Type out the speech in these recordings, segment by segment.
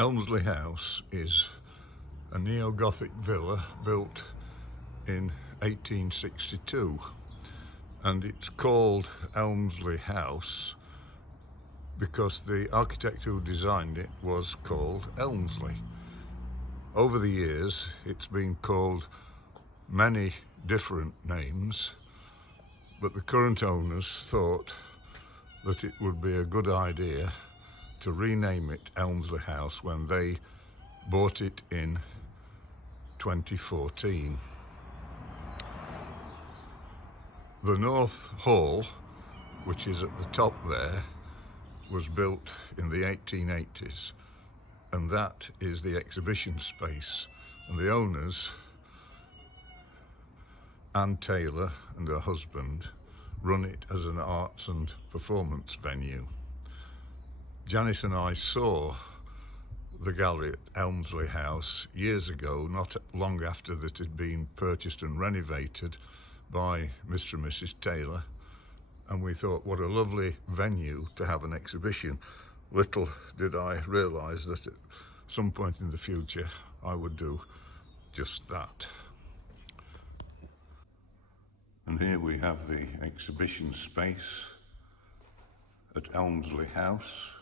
Elmslie House is a neo-Gothic villa built in 1862, and it's called Elmslie House because the architect who designed it was called Elmslie. Over the years it's been called many different names, but the current owners thought that it would be a good idea to rename it Elmslie House when they bought it in 2014. The North Hall, which is at the top there, was built in the 1880s, and that is the exhibition space, and the owners, Anne Taylor and her husband, run it as an arts and performance venue. Janice and I saw the gallery at Elmslie House years ago, not long after that it had been purchased and renovated by Mr. and Mrs. Taylor, and we thought what a lovely venue to have an exhibition. Little did I realise that at some point in the future I would do just that. And here we have the exhibition space at Elmslie House,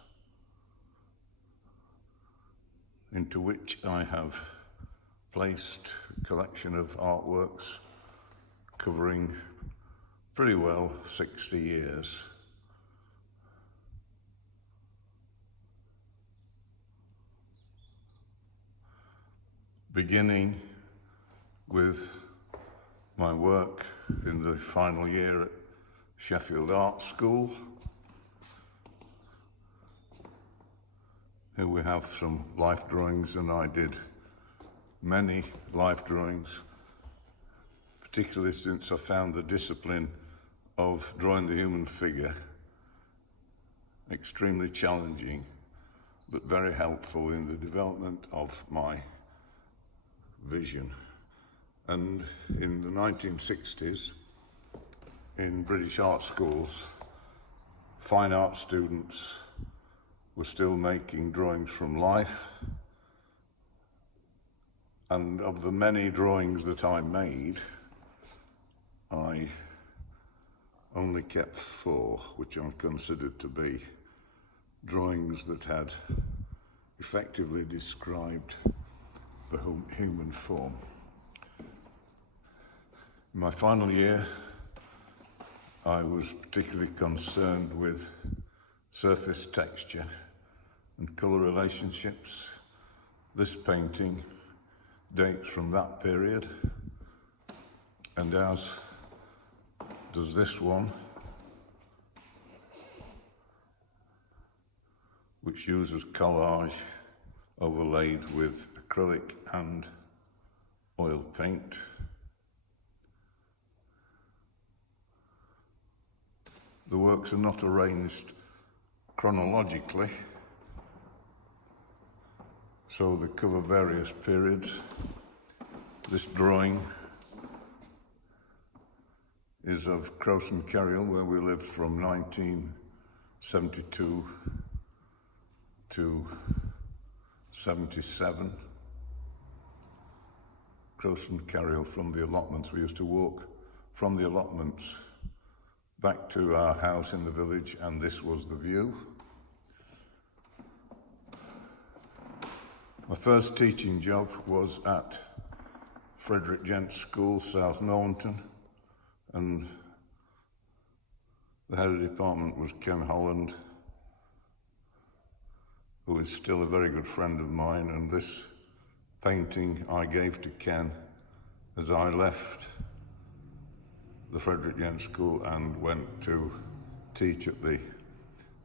into which I have placed a collection of artworks covering pretty well 60 years. Beginning with my work in the final year at Sheffield Art School. Here we have some life drawings, and I did many life drawings, particularly since I found the discipline of drawing the human figure extremely challenging, but very helpful in the development of my vision. And in the 1960s, in British art schools, fine art students were still making drawings from life, and of the many drawings that I made, I only kept 4, which I considered to be drawings that had effectively described the human form. In my final year, I was particularly concerned with surface texture and colour relationships. This painting dates from that period, and as does this one, which uses collage overlaid with acrylic and oil paint. The works are not arranged chronologically, so they cover various periods. This drawing is of Crowson Kerrial, where we lived from 1972 to 77. Crowson Kerrial from the allotments. We used to walk from the allotments back to our house in the village, and this was the view. My first teaching job was at Frederick Gent's School, South Normanton, and the head of the department was Ken Holland, who is still a very good friend of mine, and this painting I gave to Ken as I left the Frederick Gent School and went to teach at the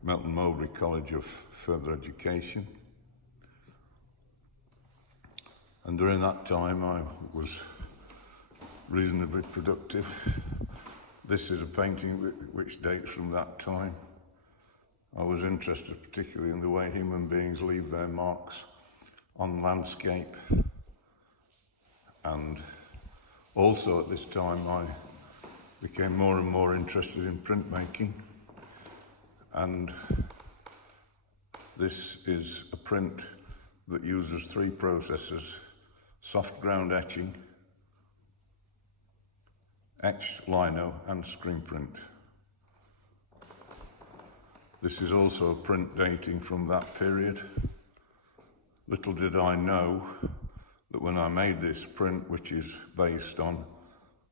Melton Mowbray College of Further Education. And during that time I was reasonably productive. This is a painting which dates from that time. I was interested particularly in the way human beings leave their marks on landscape, and also at this time I became more and more interested in printmaking, and this is a print that uses 3 processes: soft ground etching, etched lino and screen print. This is also a print dating from that period. Little did I know that when I made this print, which is based on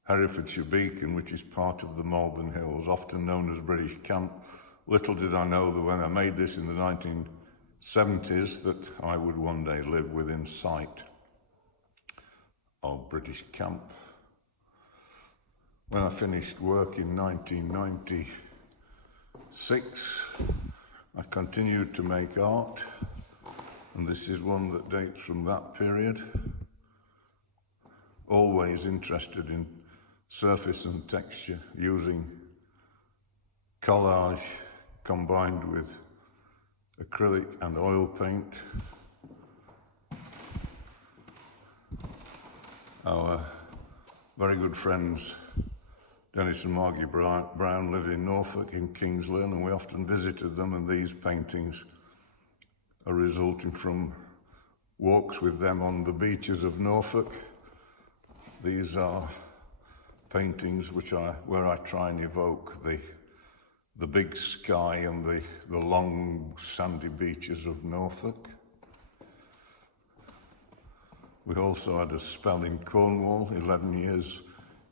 Herefordshire Beacon, which is part of the Malvern Hills, often known as British Camp, little did I know that when I made this in the 1970s that I would one day live within sight of British Camp. When I finished work in 1996, I continued to make art, and this is one that dates from that period. Always interested in surface and texture, using collage combined with acrylic and oil paint. Our very good friends Dennis and Margie Brown live in Norfolk, in King's Lynn, and we often visited them, and these paintings are resulting from walks with them on the beaches of Norfolk. These are paintings where I try and evoke the big sky and the long sandy beaches of Norfolk. We also had a spell in Cornwall, 11 years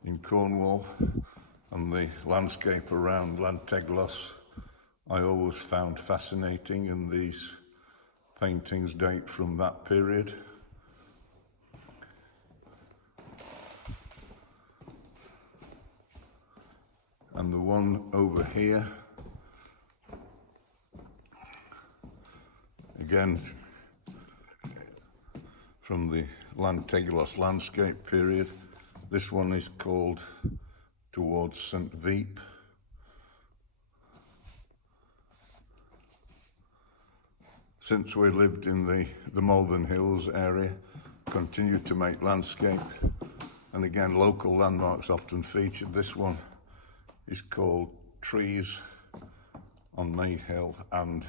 in Cornwall, and the landscape around Lanteglos I always found fascinating, and these paintings date from that period. And the one over here, again from the Lanteglos landscape period. This one is called Towards St. Veep. Since we lived in the Malvern Hills area, continued to make landscape, and again local landmarks often featured. This one is called Trees on May Hill, and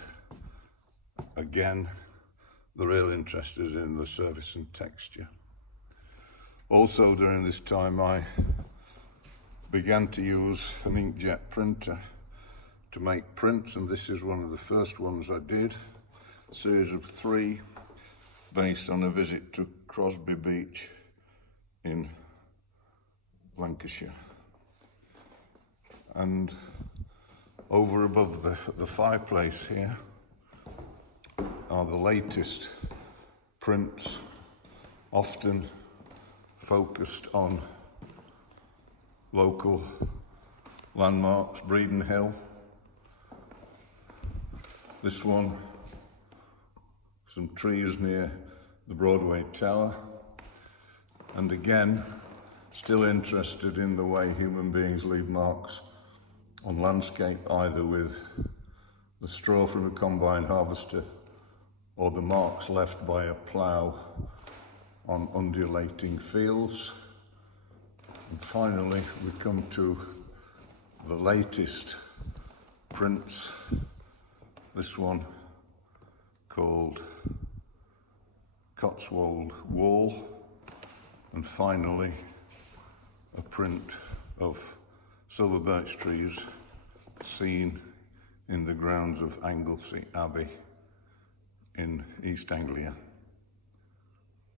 again the real interest is in the surface and texture. Also during this time I began to use an inkjet printer to make prints, and this is one of the first ones I did, a series of 3 based on a visit to Crosby Beach in Lancashire. And over above the fireplace here are the latest prints, often focused on local landmarks. Breeden Hill. This one, some trees near the Broadway Tower. And again, still interested in the way human beings leave marks on landscape, either with the straw from a combine harvester or the marks left by a plough on undulating fields. And finally, we come to the latest prints. This one called Cotswold Wall, and finally a print of silver birch trees seen in the grounds of Anglesey Abbey in East Anglia.